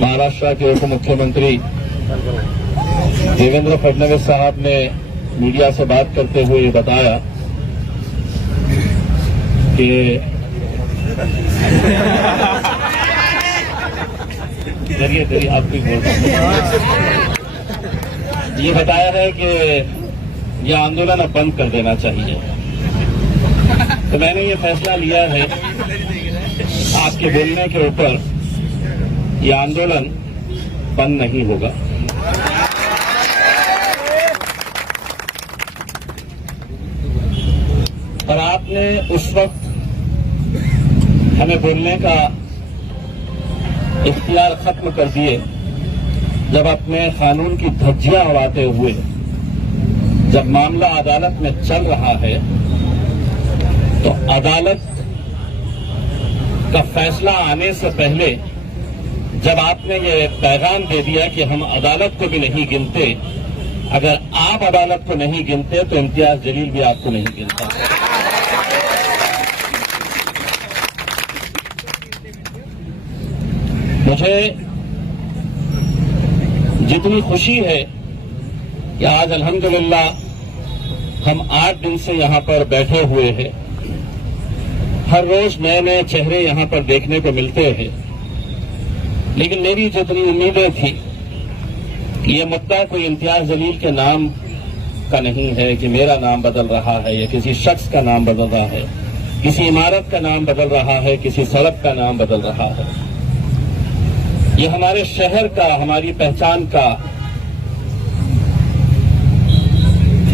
महाराष्ट्र के उप मुख्यमंत्री देवेंद्र फडणवीस साहब ने मीडिया से बात करते हुए बताया कि चलिए आप भी बोल ये बताया है कि यह आंदोलन अब बंद कर देना चाहिए। तो मैंने ये फैसला लिया है आपके बोलने के ऊपर ये आंदोलन बंद नहीं होगा। और आपने उस वक्त हमें बोलने का इख्तियार खत्म कर दिए जब अपने कानून की धज्जियां उड़ाते हुए जब मामला अदालत में चल रहा है तो अदालत का फैसला आने से पहले जब आपने ये पैगाम दे दिया कि हम अदालत को भी नहीं गिनते, अगर आप अदालत को नहीं गिनते तो इम्तियाज जलील भी आपको नहीं गिनता। मुझे जितनी खुशी है कि आज अल्हम्दुलिल्लाह हम 8 दिन से यहां पर बैठे हुए हैं, हर रोज नए नए चेहरे यहां पर देखने को मिलते हैं, लेकिन मेरी जितनी उम्मीदें थी कि ये मुद्दा कोई इम्तियाज जलील के नाम का नहीं है कि मेरा नाम बदल रहा है या किसी शख्स का नाम बदल रहा है, किसी इमारत का नाम बदल रहा है, किसी सड़क का नाम बदल रहा है। ये हमारे शहर का, हमारी पहचान का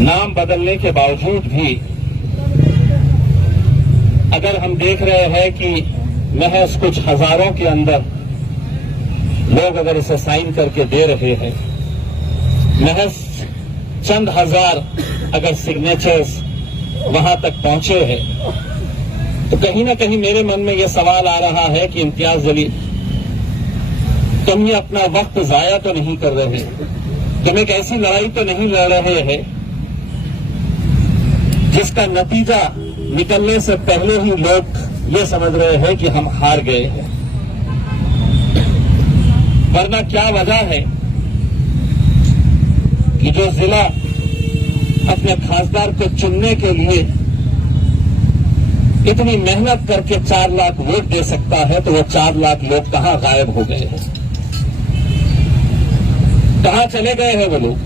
नाम बदलने के बावजूद भी अगर हम देख रहे हैं कि महज कुछ हजारों के अंदर लोग अगर इसे साइन करके दे रहे हैं, महज चंद हजार अगर सिग्नेचर्स वहां तक पहुंचे हैं, तो कहीं ना कहीं मेरे मन में यह सवाल आ रहा है कि इम्तियाज जलील, तुम ये अपना वक्त जाया तो नहीं कर रहे, तुम एक ऐसी लड़ाई तो नहीं लड़ रहे हैं जिसका नतीजा निकलने से पहले ही लोग ये समझ रहे हैं कि हम हार गए हैं। वरना क्या वजह है कि जो जिला अपने खासदार को चुनने के लिए इतनी मेहनत करके 4 लाख वोट दे सकता है, तो वो 4 लाख लोग कहां गायब हो गए हैं, कहां चले गए हैं वो लोग?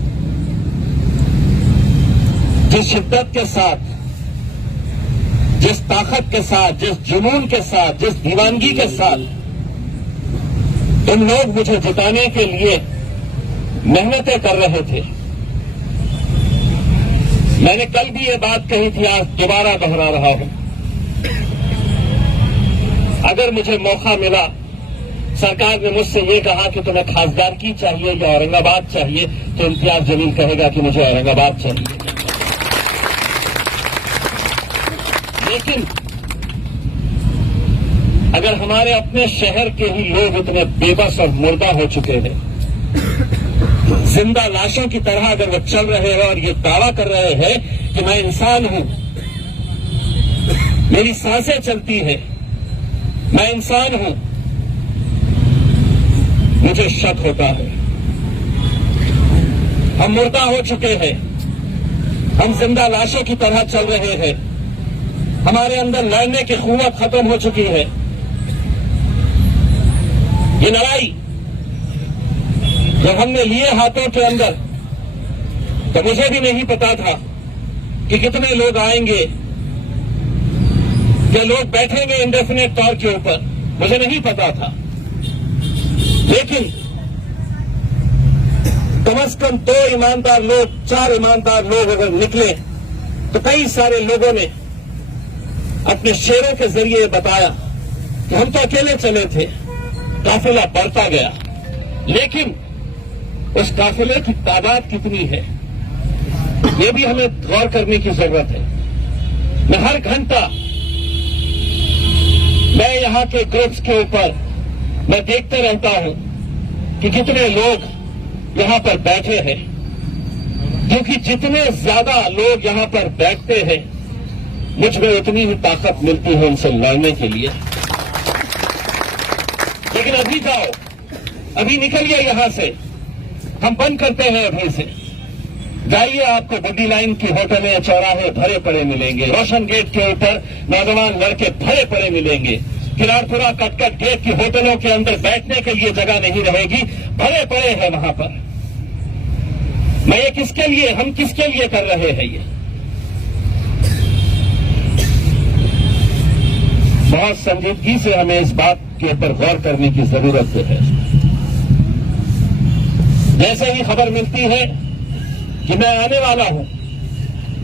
जिस शिद्दत के साथ, जिस ताकत के साथ, जिस जुनून के साथ, जिस दीवानगी के साथ तुम लोग मुझे जिताने के लिए मेहनतें कर रहे थे, मैंने कल भी ये बात कही थी, आज दोबारा दोहरा रहा हूं। अगर मुझे मौका मिला, सरकार ने मुझसे ये कहा कि तुम्हें खासदार की चाहिए या औरंगाबाद चाहिए, तो इम्तियाज जलील कहेगा कि मुझे औरंगाबाद चाहिए। लेकिन अगर हमारे अपने शहर के ही लोग इतने बेबस और मुर्दा हो चुके हैं, जिंदा लाशों की तरह अगर वो चल रहे हैं और ये दावा कर रहे हैं कि मैं इंसान हूं, मेरी सांसें चलती है, मैं इंसान हूं, मुझे शक होता है। हम मुर्दा हो चुके हैं, हम जिंदा लाशों की तरह चल रहे हैं, हमारे अंदर लड़ने की क़ुव्वत खत्म हो चुकी है। ये लड़ाई जब हमने लिए हाथों के अंदर, तो मुझे भी नहीं पता था कि कितने लोग आएंगे, कि लोग बैठेंगे इंडेफिनिट तौर के ऊपर, मुझे नहीं पता था। लेकिन कम से कम 2 ईमानदार लोग, 4 ईमानदार लोग अगर निकले, तो कई सारे लोगों ने अपने शेरों के जरिए बताया कि हम तो अकेले चले थे, काफिला बढ़ता गया, लेकिन उस काफिले की तादाद कितनी है, ये भी हमें गौर करने की जरूरत है। मैं हर घंटा मैं यहां के ग्रुप्स के ऊपर मैं देखते रहता हूं कि कितने लोग यहां पर बैठे हैं, क्योंकि जितने ज्यादा लोग यहां पर बैठते हैं, मुझ में उतनी ही ताकत मिलती है उनसे लड़ने के लिए। लेकिन अभी जाओ, अभी निकलिए यहां से, हम बंद करते हैं अभी से। जाइए, आपको बुड्डी लाइन की होटलें, चौराहे भरे पड़े मिलेंगे। रोशन गेट के ऊपर नौजवान लड़के भरे पड़े मिलेंगे। किरारपुरा कटकट गेट की होटलों के अंदर बैठने के लिए जगह नहीं रहेगी, भरे पड़े हैं वहां पर। मैं ये किसके लिए, हम किसके लिए कर रहे हैं ये? बहुत संजीदगी से हमें इस बात के ऊपर गौर करने की जरूरत है। जैसे ही खबर मिलती है कि मैं आने वाला हूं,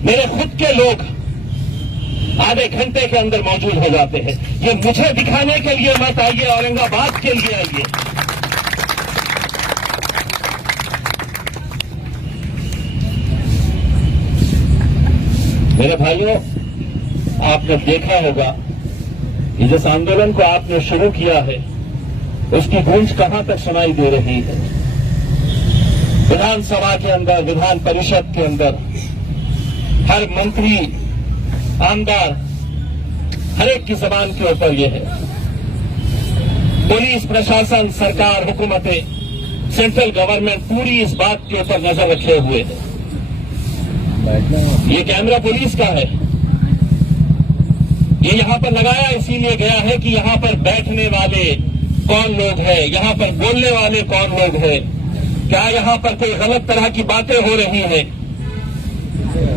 मेरे खुद के लोग आधे घंटे के अंदर मौजूद हो जाते हैं। ये मुझे दिखाने के लिए मत आइए, औरंगाबाद के लिए आइए। मेरे भाइयों, आपने देखा होगा कि जिस आंदोलन को आपने शुरू किया है उसकी गूंज कहां तक सुनाई दे रही है। विधानसभा के अंदर, विधान परिषद के अंदर हर मंत्री, आमदार, हर एक की जबान के ऊपर यह है। पुलिस प्रशासन, सरकार, हुकूमतें, सेंट्रल गवर्नमेंट पूरी इस बात के ऊपर नजर रखे हुए है। ये कैमरा पुलिस का है, ये यहां पर लगाया इसीलिए गया है कि यहां पर बैठने वाले कौन लोग हैं, यहां पर बोलने वाले कौन लोग हैं, क्या यहां पर कोई गलत तरह की बातें हो रही हैं,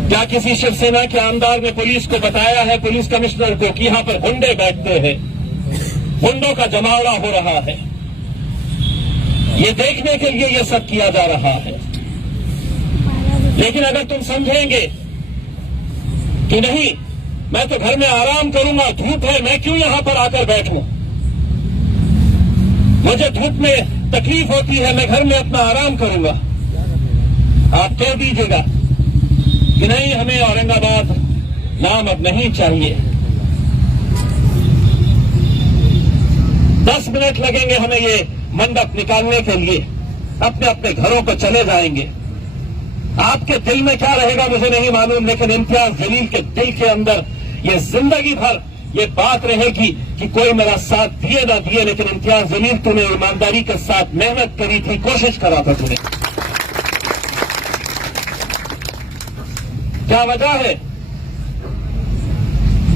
क्या किसी शिवसेना के आमदार ने पुलिस को बताया है, पुलिस कमिश्नर को, कि यहां पर गुंडे बैठते हैं, गुंडों का जमावड़ा हो रहा है। ये देखने के लिए ये सब किया जा रहा है। लेकिन अगर तुम समझेंगे कि नहीं, मैं तो घर में आराम करूंगा, धूप है, मैं क्यों यहां पर आकर बैठूं, मुझे धूप में तकलीफ होती है, मैं घर में अपना आराम करूंगा, आप कह दीजिएगा कि नहीं, हमें औरंगाबाद नाम अब नहीं चाहिए। 10 मिनट लगेंगे हमें ये मंडप निकालने के लिए, अपने अपने घरों पर चले जाएंगे। आपके दिल में क्या रहेगा मुझे नहीं मालूम, लेकिन इम्तियाज जलील के दिल के अंदर ये जिंदगी भर ये बात रहेगी कि कोई मेरा साथ दिए ना दिए, लेकिन इम्तियाज जलील, तूने ईमानदारी के साथ मेहनत करी थी, कोशिश करा था तूने। क्या वजह है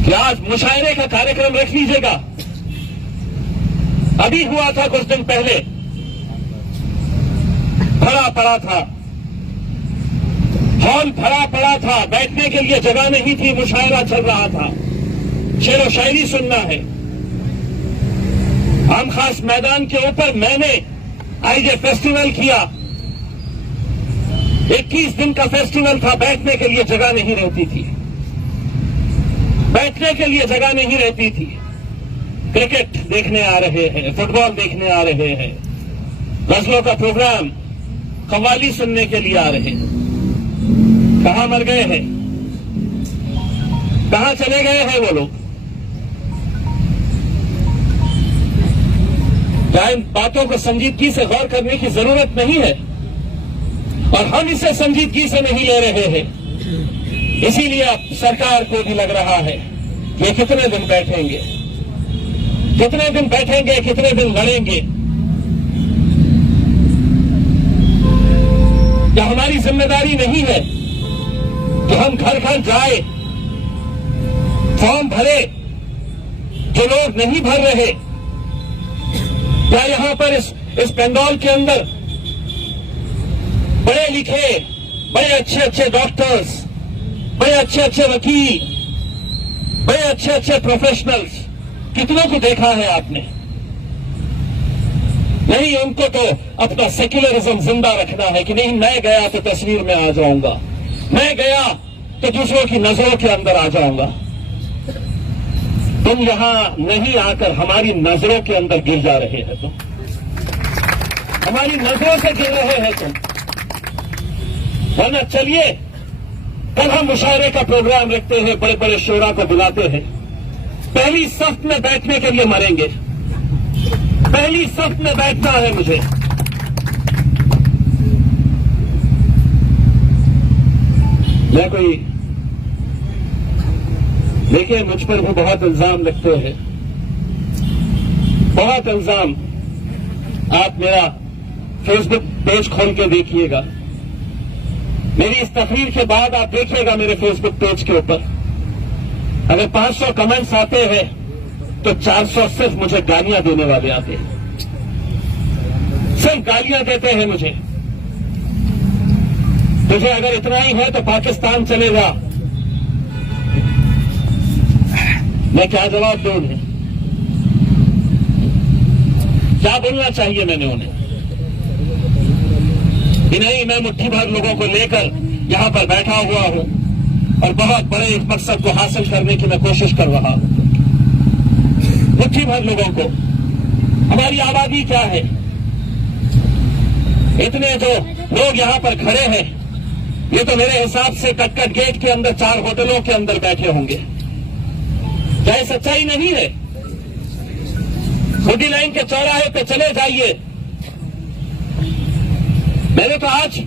कि आज मुशायरे का कार्यक्रम रख लीजिएगा। अभी हुआ था कुछ दिन पहले, भरा पड़ा था, हॉल भरा पड़ा था, बैठने के लिए जगह नहीं थी, मुशायरा चल रहा था, शेर व शायरी सुनना है। आम खास मैदान के ऊपर मैंने आईजे फेस्टिवल किया, 21 दिन का फेस्टिवल था, बैठने के लिए जगह नहीं रहती थी, बैठने के लिए जगह नहीं रहती थी। क्रिकेट देखने आ रहे हैं, फुटबॉल देखने आ रहे हैं, गजलों का प्रोग्राम, कव्वाली सुनने के लिए आ रहे हैं। कहां मर गए हैं, कहां चले गए हैं वो लोग? क्या इन बातों को संजीदगी से गौर करने की जरूरत नहीं है? और हम इसे संजीदगी से नहीं ले रहे हैं, इसीलिए अब सरकार को भी लग रहा है कि ये कितने दिन बैठेंगे, कितने दिन बैठेंगे, कितने दिन लड़ेंगे। क्या हमारी जिम्मेदारी नहीं है कि हम घर घर जाए, फॉर्म भरे, जो लोग नहीं भर रहे? क्या यहां पर इस पेंडॉल के अंदर बड़े लिखे, बड़े अच्छे अच्छे डॉक्टर्स, बड़े अच्छे अच्छे वकील, बड़े अच्छे अच्छे प्रोफेशनल्स, कितनों को देखा है आपने? नहीं, उनको तो अपना सेक्युलरिज्म जिंदा रखना है कि नहीं, मैं गया तो तस्वीर में आ जाऊंगा, मैं गया तो दूसरों की नजरों के अंदर आ जाऊंगा। तुम यहां नहीं आकर हमारी नजरों के अंदर गिर जा रहे हैं, तुम हमारी नजरों से गिर रहे हैं तुम। वरना चलिए, कल हम मुशायरे का प्रोग्राम रखते हैं, बड़े बड़े शोरा को बुलाते हैं, पहली सफ में बैठने के लिए मरेंगे, पहली सफ में बैठना है मुझे। मैं कोई, देखिए, मुझ पर भी बहुत इल्जाम लगते हैं, बहुत इल्जाम। आप मेरा फेसबुक पेज खोल के देखिएगा। मेरी इस तकरीर के बाद आप देखिएगा मेरे फेसबुक पेज के ऊपर अगर 500 कमेंट्स आते हैं तो 400 सिर्फ मुझे गालियां देने वाले आते हैं, सिर्फ गालियां देते हैं मुझे। तुझे अगर इतना ही है तो पाकिस्तान चले जा। मैं क्या जवाब दूं उन्हें? क्या बोलना चाहिए मैंने उन्हें कि नहीं, मैं मुट्ठी भर लोगों को लेकर यहां पर बैठा हुआ हूं और बहुत बड़े एक मकसद को हासिल करने की मैं कोशिश कर रहा हूं। मुट्ठी भर लोगों को, हमारी आबादी क्या है? इतने जो लोग यहां पर खड़े हैं ये तो मेरे हिसाब से कटकट गेट के अंदर 4 होटलों के अंदर बैठे होंगे। क्या ये सच्चाई नहीं है? खुदी लाइन के चौराहे पे चले जाइए। मैंने तो आज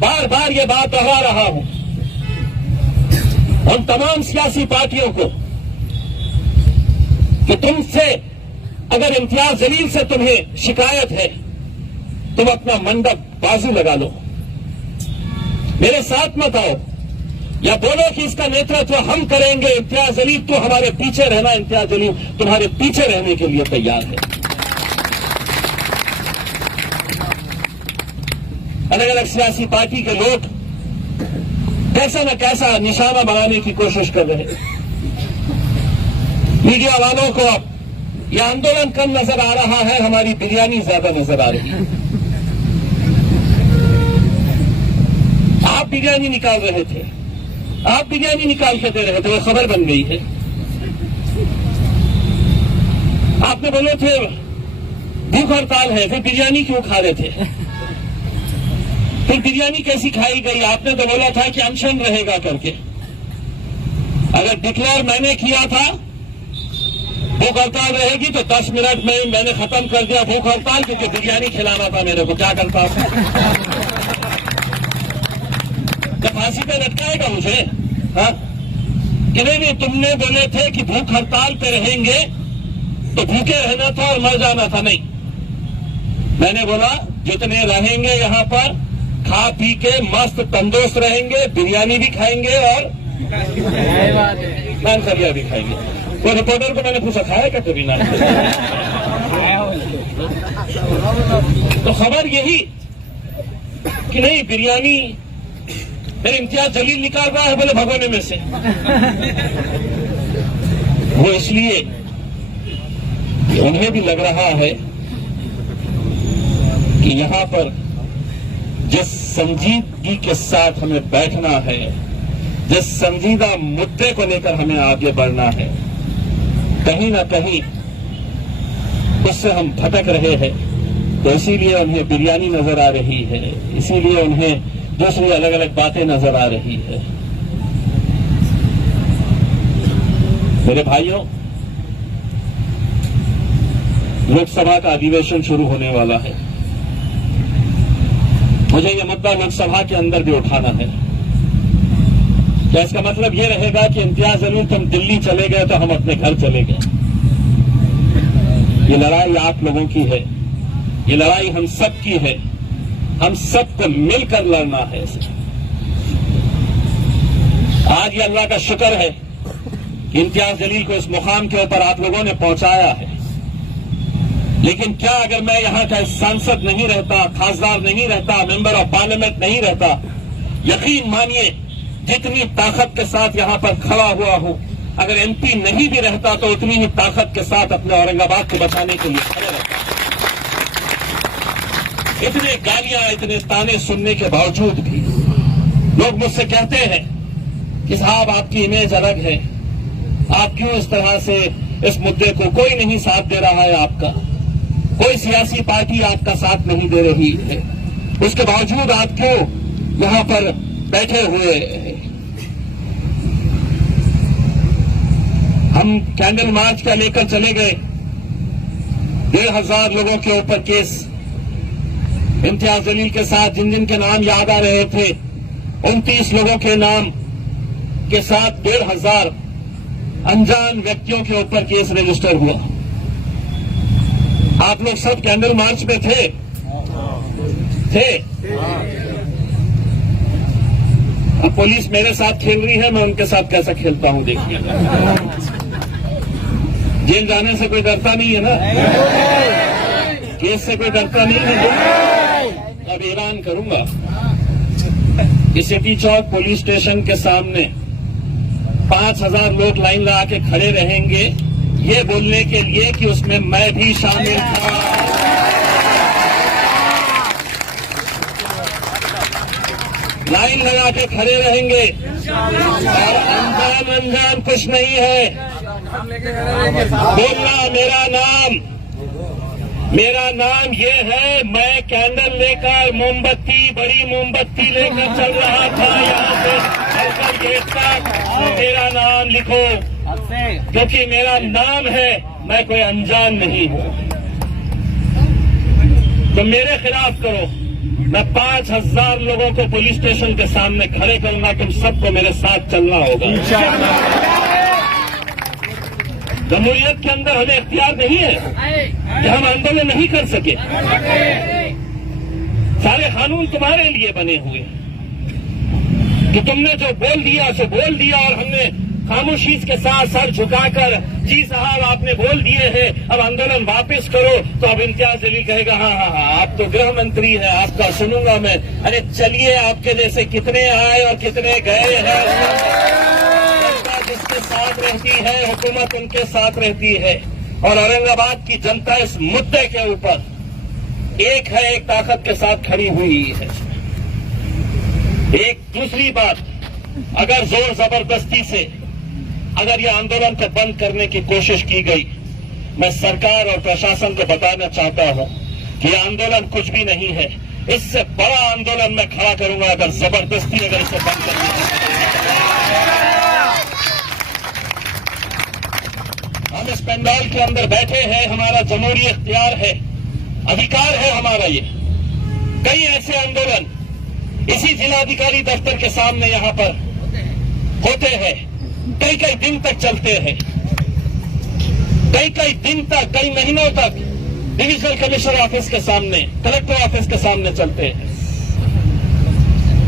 बार बार ये बात दोहरा रहा हूं उन तमाम सियासी पार्टियों को कि तुमसे अगर इम्तियाज जलील से तुम्हें शिकायत है, तुम अपना मंडप बाजू लगा लो, मेरे साथ मत आओ, या बोलो कि इसका नेतृत्व हम करेंगे, इम्तियाज जलील तो हमारे पीछे रहना, इम्तियाज जलील तुम्हारे पीछे रहने के लिए तैयार है। अलग अलग सियासी पार्टी के लोग कैसा न कैसा निशाना बनाने की कोशिश कर रहे हैं। मीडिया वालों को अब यह आंदोलन कम नजर आ रहा है, हमारी बिरयानी ज्यादा नजर आ रही है। आप बिरयानी निकाल रहे थे, आप बिरयानी निकाल के दे रहे थे, वो खबर बन गई है। आपने बोले थे भूख हड़ताल है, फिर बिरयानी क्यों खा रहे थे? फिर बिरयानी कैसी खाई गई? आपने तो बोला था कि अनशन रहेगा करके। अगर डिक्लेयर मैंने किया था भूख हड़ताल रहेगी तो 10 मिनट में मैंने खत्म कर दिया भूख हड़ताल, क्योंकि बिरयानी खिलाना था मेरे को। क्या करता था? जब फांसी पे लटकाएगा मुझे? हाँ कि नहीं, तुमने बोले थे कि भूख हड़ताल पे रहेंगे तो भूखे रहना था और मर जाना था। नहीं, मैंने बोला जितने रहेंगे यहां पर खा पी के मस्त तंदुरुस्त रहेंगे, बिरयानी भी खाएंगे और नान करिया भी खाएंगे। तो रिपोर्टर को मैंने पूछा खाया क्या कभी नान? तो खबर यही कि नहीं, बिरयानी मेरे इम्तियाज जलील निकाल रहा है बोले भगोने में से। वो इसलिए कि उन्हें भी लग रहा है कि यहां पर जिस संजीदगी के साथ हमें बैठना है, जिस संजीदा मुद्दे को लेकर हमें आगे बढ़ना है, कहीं ना कहीं उससे हम भटक रहे हैं। तो इसीलिए उन्हें बिरयानी नजर आ रही है, इसीलिए उन्हें दूसरी अलग अलग बातें नजर आ रही है। मेरे भाइयों, लोकसभा का अधिवेशन शुरू होने वाला है। मुझे यह मुद्दा लोकसभा के अंदर भी उठाना है। क्या इसका मतलब यह रहेगा कि इम्तियाज जलील तुम दिल्ली चले गए तो हम अपने घर चले गए? ये लड़ाई आप लोगों की है, ये लड़ाई हम सब की है, हम सबको मिलकर लड़ना है। आज ये अल्लाह का शुक्र है कि इम्तियाज जलील को इस मुकाम के ऊपर आप लोगों ने पहुंचाया है। लेकिन क्या अगर मैं यहां का सांसद नहीं रहता, खासदार नहीं रहता, मेंबर ऑफ पार्लियामेंट नहीं रहता, यकीन मानिए जितनी ताकत के साथ यहां पर खड़ा हुआ हूं, अगर एमपी नहीं भी रहता तो उतनी ही ताकत के साथ अपने औरंगाबाद को बचाने के लिए खड़े रहता। इतने गालियां, इतने ताने सुनने के बावजूद भी लोग मुझसे कहते हैं कि साहब आपकी इमेज अलग है, आप क्यों इस तरह से इस मुद्दे को, कोई नहीं साथ दे रहा है आपका, कोई सियासी पार्टी आपका साथ नहीं दे रही है, उसके बावजूद आप क्यों यहां पर बैठे हुए हैं? हम कैंडल मार्च का लेकर चले गए, 1,500 लोगों के ऊपर केस, इम्तियाज जलील के साथ जिन जिन के नाम याद आ रहे थे 29 लोगों के नाम के साथ 1,500 अनजान व्यक्तियों के ऊपर केस रजिस्टर हुआ। आप लोग सब कैंडल मार्च में थे, थे। अब पुलिस मेरे साथ खेल रही है, मैं उनके साथ कैसा खेलता हूं देखिए। जेल जाने से कोई डरता नहीं है ना, केस से कोई डरता नहीं है। अब ऐलान करूंगा कि सिटी चौक पुलिस स्टेशन के सामने 5000 लोग लाइन लगा के खड़े रहेंगे, ये बोलने के लिए कि उसमें मैं भी शामिल था। लाइन लगा के खड़े रहेंगे और अंजाम कुछ नहीं है। बोलना मेरा नाम ये है। मैं कैंडल लेकर मोमबत्ती, बड़ी मोमबत्ती लेकर चल रहा था यहाँ से चलकर गेट तक। मेरा नाम लिखो, क्योंकि मेरा नाम है, मैं कोई अनजान नहीं हूँ। तो मेरे खिलाफ करो, मैं 5000 लोगों को पुलिस स्टेशन के सामने खड़े करूंगा। तुम सबको मेरे साथ चलना होगा। जमहूरियत के अंदर हमें इख्तियार नहीं है कि हम आंदोलन नहीं कर सके। सारे कानून तुम्हारे लिए बने हुए कि तुमने जो बोल दिया सो बोल दिया, और हमने खामोशी के साथ सर झुकाकर, जी साहब आपने बोल दिए हैं, अब आंदोलन वापस करो। तो अब इम्तियाज जलील कहेगा हाँ, आप तो गृह मंत्री हैं, आपका सुनूंगा मैं। अरे चलिए, आपके जैसे कितने आए और कितने गए हैं। जिसके साथ रहती है हुकूमत, उनके साथ रहती है। और औरंगाबाद की जनता इस मुद्दे के ऊपर एक ताकत के साथ खड़ी हुई है। एक दूसरी बात, अगर जोर जबरदस्ती से अगर ये आंदोलन को बंद करने की कोशिश की गई, मैं सरकार और प्रशासन को बताना चाहता हूं कि ये आंदोलन कुछ भी नहीं है। इससे बड़ा आंदोलन मैं खड़ा करूंगा अगर जबरदस्ती अगर इसे बंद करने। हम इस पंडाल के अंदर बैठे हैं, हमारा जमहूरी इख्तियार है, अधिकार है हमारा। ये कई ऐसे आंदोलन इसी जिलाधिकारी दफ्तर के सामने यहाँ पर होते हैं, कई दिन तक चलते हैं, कई दिन तक, कई महीनों तक डिविजनल कमिश्नर ऑफिस के सामने, कलेक्टर ऑफिस के सामने चलते हैं।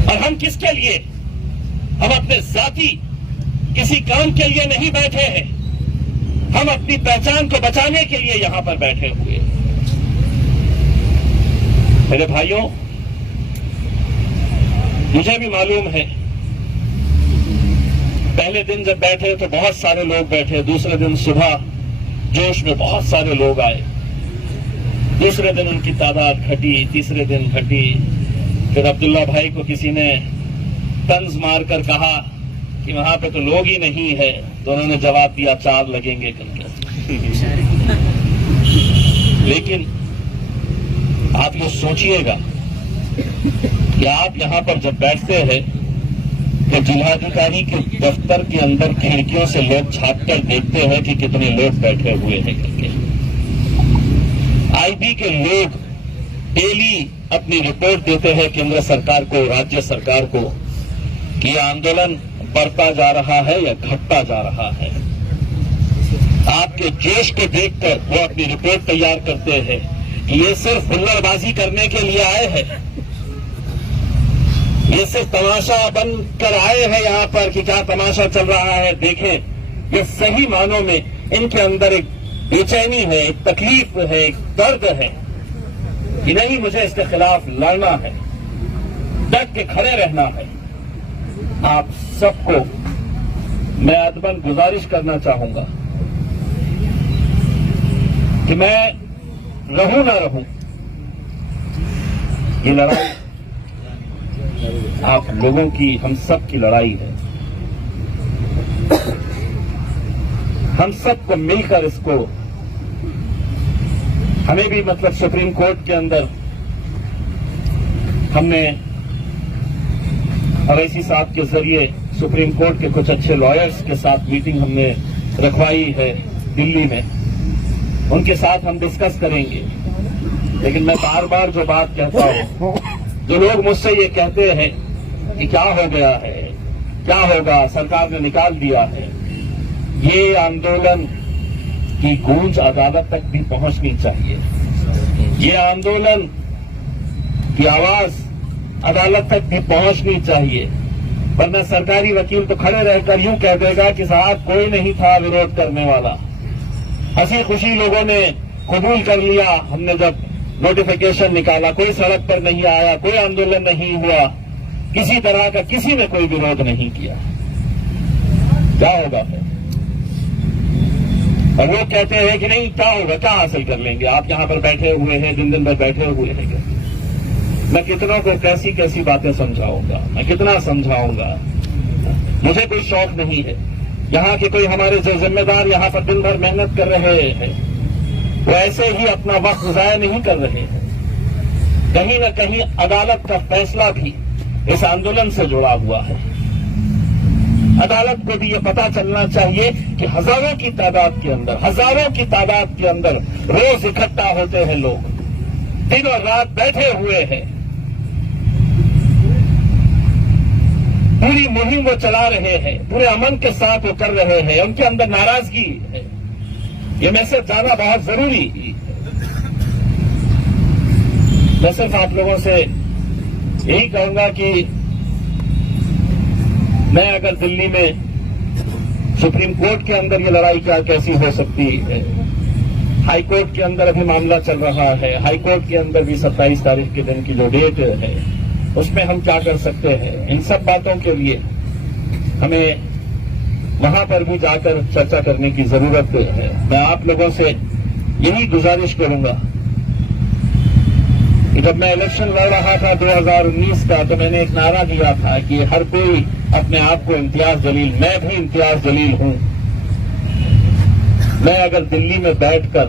और हम किसके लिए? हम अपने जाति किसी काम के लिए नहीं बैठे हैं, हम अपनी पहचान को बचाने के लिए यहां पर बैठे हुए। मेरे भाइयों, मुझे भी मालूम है, पहले दिन जब बैठे तो बहुत सारे लोग बैठे, दूसरे दिन सुबह जोश में बहुत सारे लोग आए, दूसरे दिन उनकी तादाद घटी, तीसरे दिन घटी। फिर अब्दुल्ला भाई को किसी ने तंज मारकर कहा कि वहां पे तो लोग ही नहीं है, तो उन्होंने जवाब दिया 4 लगेंगे करके। लेकिन आप ये सोचिएगा कि आप यहां पर जब बैठते हैं तो जिलाधिकारी के दफ्तर के अंदर खिड़कियों से लोग झांक कर देखते हैं कि कितने लोग बैठे हुए हैं करके। आईबी के लोग डेली अपनी रिपोर्ट देते हैं केंद्र सरकार को, राज्य सरकार को, कि यह आंदोलन बढ़ता जा रहा है या घटता जा रहा है। आपके जोश को देखकर वो अपनी रिपोर्ट तैयार करते हैं कि ये सिर्फ हुल्लड़बाजी करने के लिए आए हैं, ये सिर्फ तमाशा बनकर आए हैं यहाँ पर कि क्या तमाशा चल रहा है देखें। ये सही मानों में इनके अंदर एक बेचैनी है, एक तकलीफ है, एक दर्द है कि नहीं, मुझे इसके खिलाफ लड़ना है, डट के खड़े रहना है। आप सबको मैं अदबन गुजारिश करना चाहूंगा कि मैं रहूं ना रहूं, ये लड़ाई आप लोगों की, हम सब की लड़ाई है। हम सबको मिलकर इसको, हमें भी मतलब सुप्रीम कोर्ट के अंदर हमने अवैसी साहब के जरिए सुप्रीम कोर्ट के कुछ अच्छे लॉयर्स के साथ मीटिंग हमने रखवाई है दिल्ली में, उनके साथ हम डिस्कस करेंगे। लेकिन मैं बार बार जो बात कहता हूं, जो लोग मुझसे ये कहते हैं कि क्या हो गया है, क्या होगा, सरकार ने निकाल दिया है, ये आंदोलन की गूंज अदालत तक भी पहुंचनी चाहिए। ये आंदोलन की आवाज अदालत तक भी पहुंचनी चाहिए, वरना सरकारी वकील तो खड़े रहकर यूं कह देगा कि साहब कोई नहीं था विरोध करने वाला। हंसी खुशी लोगों ने कबूल कर लिया, हमने जब नोटिफिकेशन निकाला, कोई सड़क पर नहीं आया, कोई आंदोलन नहीं हुआ, किसी तरह का किसी ने कोई विरोध नहीं किया। क्या होगा फिर? और लोग कहते हैं कि नहीं क्या होगा, क्या हासिल कर लेंगे, आप यहां पर बैठे हुए हैं, दिन भर बैठे हुए हैं। मैं कितनों को कैसी कैसी बातें समझाऊंगा, मैं कितना समझाऊंगा। मुझे कोई शौक नहीं है। यहाँ के कोई हमारे जो जिम्मेदार यहाँ पर दिन भर मेहनत कर रहे हैं, वो ऐसे ही अपना वक्त जाया नहीं कर रहे हैं। कहीं न कहीं अदालत का फैसला भी इस आंदोलन से जुड़ा हुआ है। अदालत को भी ये पता चलना चाहिए कि हजारों की तादाद के अंदर रोज इकट्ठा होते हैं लोग, दिन और रात बैठे हुए हैं, पूरी मुहिम वो चला रहे हैं, पूरे अमन के साथ वो कर रहे हैं, उनके अंदर नाराजगी है। ये मैसेज जाना बहुत जरूरी है। मैं सिर्फ आप लोगों से यही कहूंगा कि मैं अगर दिल्ली में सुप्रीम कोर्ट के अंदर ये लड़ाई क्या कैसी हो सकती है, हाई कोर्ट के अंदर अभी मामला चल रहा है, हाई कोर्ट के अंदर भी 27 तारीख के दिन की जो डेट है उसमें हम क्या कर सकते हैं, इन सब बातों के लिए हमें वहां पर भी जाकर चर्चा करने की जरूरत है। मैं आप लोगों से यही गुजारिश करूंगा कि जब मैं इलेक्शन लड़ रहा था 2019 का, तो मैंने एक नारा दिया था कि हर कोई अपने आप को इम्तियाज जलील, मैं भी इम्तियाज जलील हूं। मैं अगर दिल्ली में बैठकर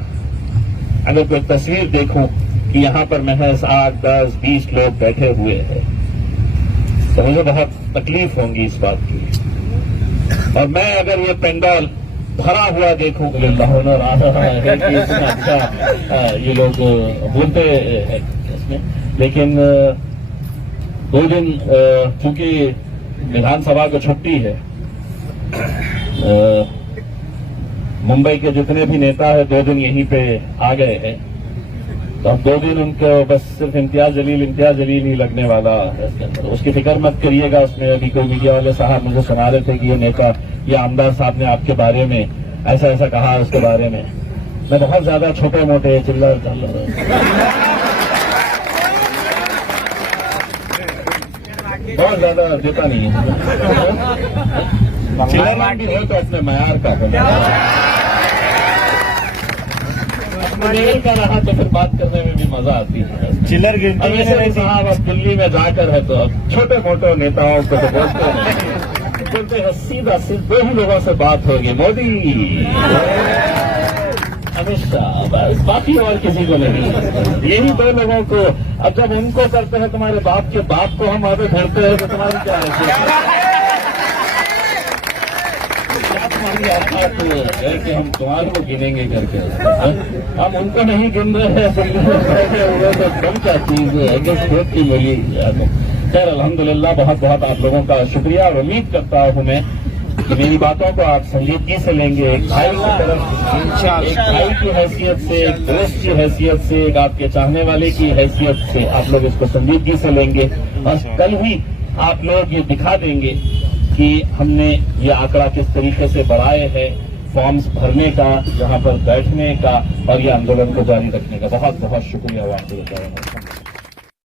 अगर कोई तस्वीर देखूं कि यहां पर महज 8, 10, 20 लोग बैठे हुए हैं, तो मुझे बहुत तकलीफ होगी इस बात की। और मैं अगर ये पेंडॉल भरा हुआ देखूं, हुनर आ रहा है कि इतना अच्छा ये लोग बोलते हैं इसमें, लेकिन 2 दिन चूंकि विधानसभा को छुट्टी है, मुंबई के जितने भी नेता है 2 दिन यहीं पे आ गए हैं, तो अब 2 दिन उनको बस सिर्फ इम्तियाज जलील ही लगने वाला है इसके अंदर। उसकी फिक्र मत करिएगा। उसमें अभी कोई मीडिया वाले साहब मुझे सुना रहे थे कि ये नेता, ये आमदार साहब ने आपके बारे में ऐसा ऐसा कहा, उसके बारे में मैं बहुत ज्यादा छोटे मोटे चिल्लर बहुत ज्यादा देता नहीं है। चिल्लर भी हो तो अपने मयार का का रहा तो फिर बात करने में भी मजा आती है। चिल्लर गिनती साहब अब दिल्ली में जाकर है तो अब छोटे मोटे नेताओं को तो बोलते हैं सीधा सिर्फ 2 ही लोगों से बात होगी, मोदी, अमित शाह, बस बाकी और किसी को नहीं। यही 2 लोगों को। अब जब उनको करते हैं, तुम्हारे बाप के बाप को हम आगे धरते हैं तो तुम्हारी क्या है कि हम तुम्हारे को गिनेंगे करके, हम उनको नहीं गिन रहे हैं तो कम क्या चीज है कि मिली। खैर अल्हम्दुलिल्लाह, बहुत बहुत आप लोगों का शुक्रिया और उम्मीद करता हूं मैं कि मेरी बातों को आप संजीदगी से लेंगे, एक भाई की तरफ, एक भाई की हैसियत से, एक दोस्त की हैसियत से, एक आपके चाहने वाले की हैसियत से आप लोग इसको संजीदगी से लेंगे और कल ही आप लोग ये दिखा देंगे कि हमने ये आंकड़ा किस तरीके से बढ़ाए हैं, फॉर्म्स भरने का, यहाँ पर बैठने का और ये आंदोलन को जारी रखने का। बहुत बहुत शुक्रिया।